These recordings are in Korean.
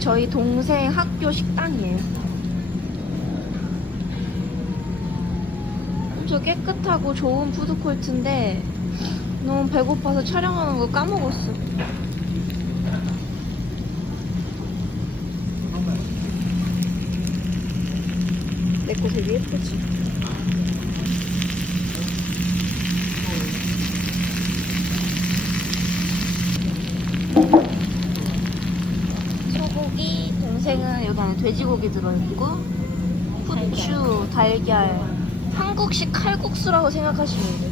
저희 동생 학교 식당이에요. 엄청 깨끗하고 좋은 푸드코트인데 너무 배고파서 촬영하는 거 까먹었어. 내거 되게 예쁘지? 소고기, 동생은 여기 안에 돼지고기 들어있고 후추, 달걀 한국식 칼국수라고 생각하시면 돼요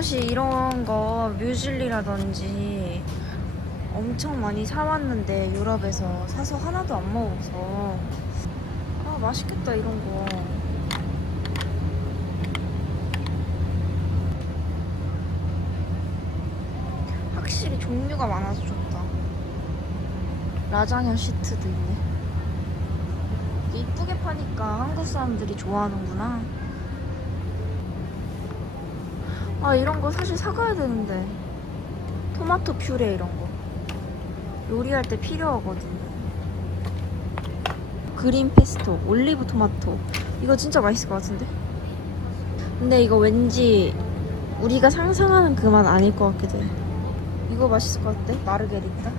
사실 이런 거 뮤즐리라든지 엄청 많이 사왔는데 유럽에서 사서 하나도 안 먹어서. 아 맛있겠다 이런 거. 확실히 종류가 많아서 좋다. 라자냐 시트도 있네. 이쁘게 파니까 한국 사람들이 좋아하는구나 아 이런 거 사실 사가야 되는데. 토마토 퓨레 이런 거. 요리할 때 필요하거든요 그린 페스토 올리브 토마토. 이거 진짜 맛있을 것 같은데? 근데 이거 왠지 우리가 상상하는 그 맛 아닐 것 같기도 해. 이거 맛있을 것 같아 마르게리타?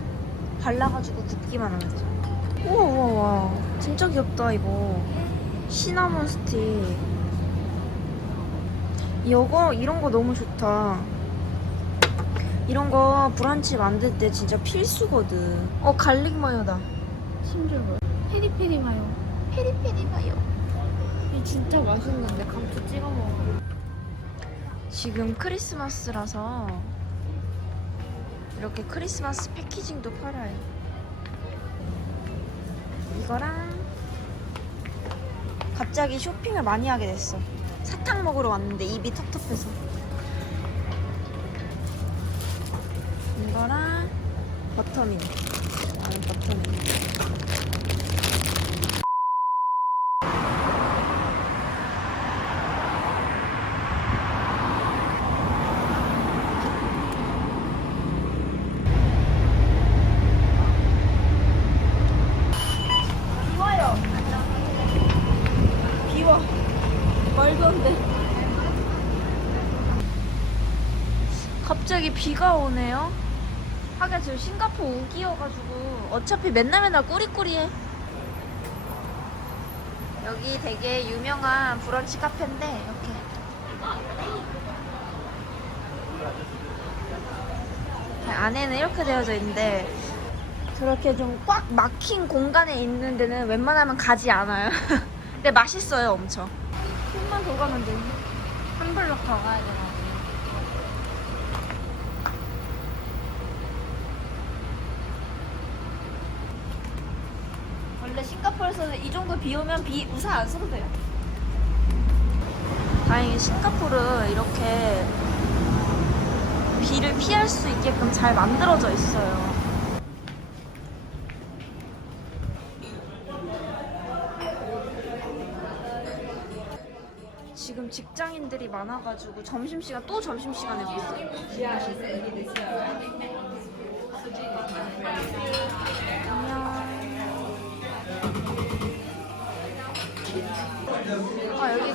발라가지고 굽기만 하면 돼 우와 우와 우와. 진짜 귀엽다 이거. 시나몬 스틱 이거 이런 거 너무 좋다. 이런 거 브런치 만들 때 진짜 필수거든. 어 갈릭 마요다. 심지어 뭐야? 페리페리 마요. 페리페리 마요. 이 진짜 맛있는데 감초 찍어 먹어. 지금 크리스마스라서 이렇게 크리스마스 패키징도 팔아요. 이거랑 갑자기 쇼핑을 많이 하게 됐어. 사탕 먹으러 왔는데 입이 텁텁해서. 이거랑 버터민. 나는 버터민. 비워요. 비워. 말도 안 돼. 갑자기 비가 오네요. 하긴 지금 싱가포르 우기여가지고 어차피 맨날 맨날 꾸리꾸리해. 여기 되게 유명한 브런치 카페인데 이렇게 안에는 이렇게 되어져 있는데 저렇게 좀 꽉 막힌 공간에 있는 데는 웬만하면 가지 않아요. 근데 맛있어요, 엄청. 좀만 더 가면 돼. 한 블럭 더 가야 되나? 원래 싱가포르에서는 이 정도 비 오면 비 우산 안 써도 돼요. 다행히 싱가포르 이렇게 비를 피할 수 있게끔 잘 만들어져 있어요. 지금 직장인들이 많아가지고 점심시간 또 점심시간에 왔어요.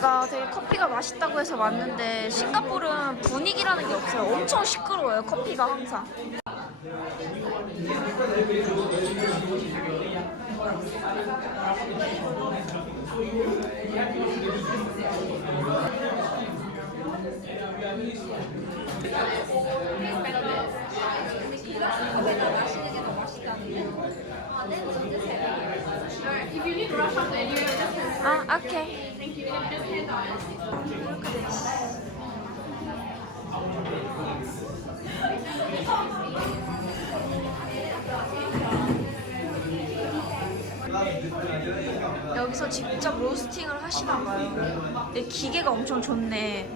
여기가 되게 커피가 맛있다고 해서 왔는데 싱가포르는 분위기라는 게 없어요. 엄청 시끄러워요, 커피가 항상. 아, 오케이. 이렇 아, 아 오케이. 여기서 직접 로스팅을 하시나봐요. 근데 기계가 엄청 좋네.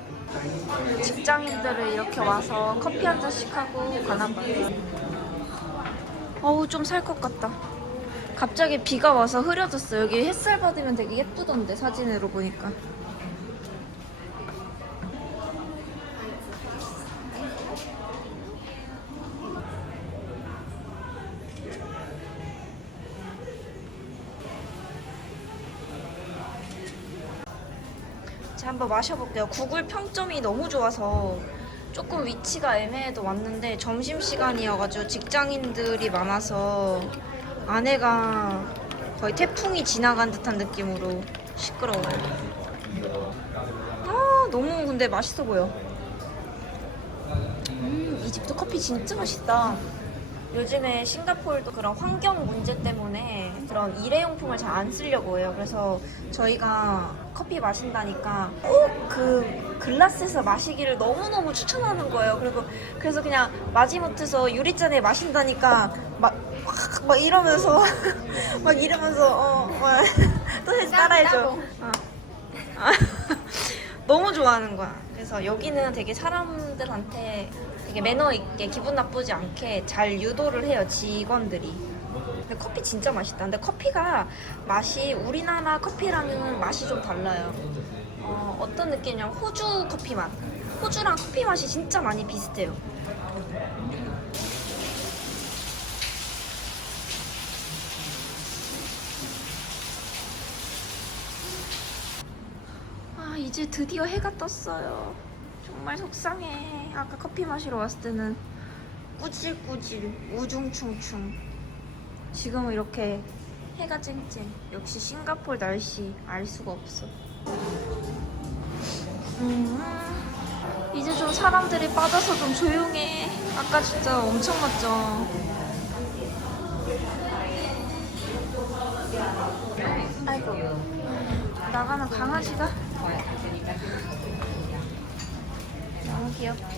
직장인들을 이렇게 와서 커피 한 잔씩 하고 가나봐요. 어우 좀 살 것 같다. 갑자기 비가 와서 흐려졌어. 여기 햇살 받으면 되게 예쁘던데 사진으로 보니까. 제가 한번 마셔볼게요. 구글 평점이 너무 좋아서 조금 위치가 애매해도 왔는데 점심시간이어가지고 직장인들이 많아서 안에가 거의 태풍이 지나간 듯한 느낌으로 시끄러워요. 아, 너무 근데 맛있어 보여. 음, 이 집도 커피 진짜 맛있다. 요즘에 싱가포르도 그런 환경 문제 때문에 그런 일회용품을 잘 안 쓰려고 해요. 그래서 저희가 커피 마신다니까 꼭 그 글라스에서 마시기를 너무너무 추천하는 거예요. 그리고 그래서 그냥 마지못해서 유리잔에 마신다니까 막, 막, 막 이러면서 막 이러면서 어또 해서 따라해줘. 어. 아, 너무 좋아하는 거야. 그래서 여기는 되게 사람들한테 되게 매너 있게 기분 나쁘지 않게 잘 유도를 해요 직원들이. 근데 커피 진짜 맛있다. 근데 커피가 맛이 우리나라 커피랑은 맛이 좀 달라요. 어, 어떤 느낌이냐면 호주 커피 맛. 호주랑 커피 맛이 진짜 많이 비슷해요. 아 이제 드디어 해가 떴어요. 정말 속상해. 아까 커피 마시러 왔을 때는 꾸질꾸질 우중충충. 지금은 이렇게 해가 쨍쨍. 역시 싱가포르 날씨 알 수가 없어. 음, 이제 좀 사람들이 빠져서 좀 조용해. 아까 진짜 엄청났죠. 아이고. 나가는 강아지가 너무 귀엽다.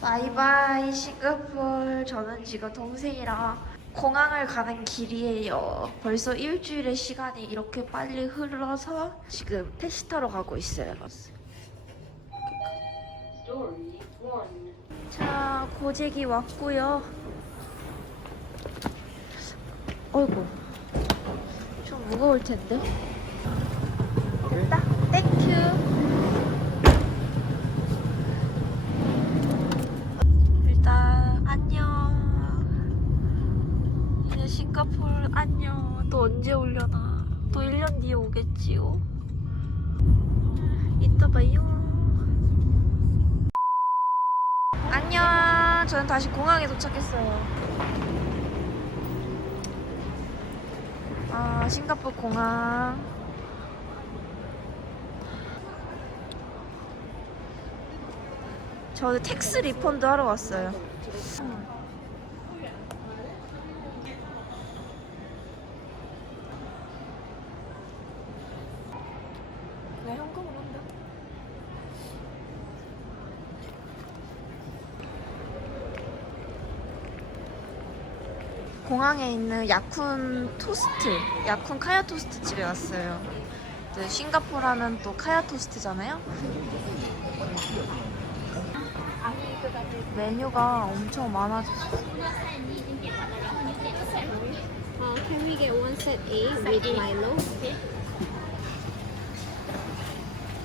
바이바이 싱가폴 저는 지금 동생이랑 공항을 가는 길이에요. 벌써 일주일의 시간이 이렇게 빨리 흘러서 지금 택시 타러 가고 있어요. 자 고재기 왔고요. 어이구. 좀 무거울 텐데 됐다 땡큐 일단 안녕. 이제 싱가포르 안녕. 또 언제 오려나? 또 1년 뒤에 오겠지요. 이따 봐요. 안녕. 저는 다시 공항에 도착했어요. 아, 싱가포르 공항. 저는 텍스 리펀드 하러 왔어요. 네, 현금으로 한다. 공항에 있는 야쿤 토스트, 야쿤 카야 토스트 집에 왔어요. 이제 싱가포르는 또 카야 토스트잖아요. 메뉴가 엄청 많아졌어. Uh, can we get one set A with Milo?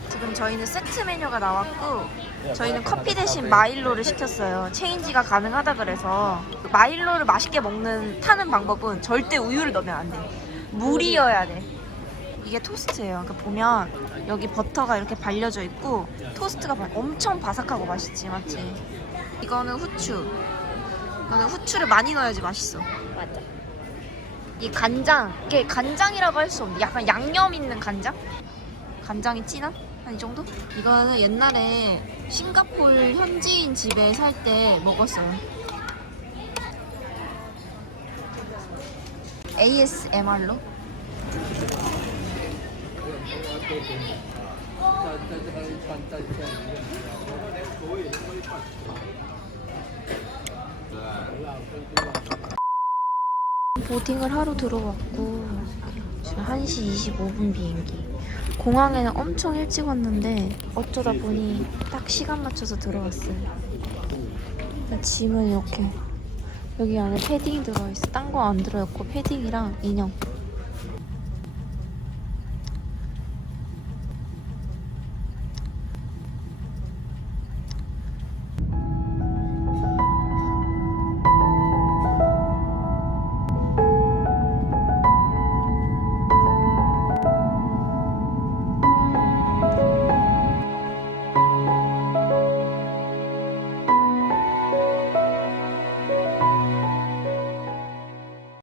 지금 저희는 세트 메뉴가 나왔고 저희는 커피 대신 마일로를 시켰어요. 체인지가 가능하다 그래서 마일로를 맛있게 먹는 타는 방법은 절대 우유를 넣으면 안 돼. 물이어야 돼. 이게 토스트예요. 그러니까 보면 여기 버터가 이렇게 발려져 있고 토스트가 바- 엄청 바삭하고 맛있지, 맞지? 이거는 후추. 이거는 후추를 많이 넣어야지 맛있어. 맞아. 이 간장, 이게 간장이라고 할 수 없는 약간 양념 있는 간장? 간장이 진한? 한 이 정도? 이거는 옛날에 싱가폴 현지인 집에 살 때 먹었어요. ASMR로? 보딩을 하루 들어왔고 지금 1시 25분 비행기. 공항에는 엄청 일찍 왔는데 어쩌다 보니 딱 시간 맞춰서 들어왔어요. 짐은 이렇게 여기 안에 패딩이 들어있어. 딴 거 안 들어있고 패딩이랑 인형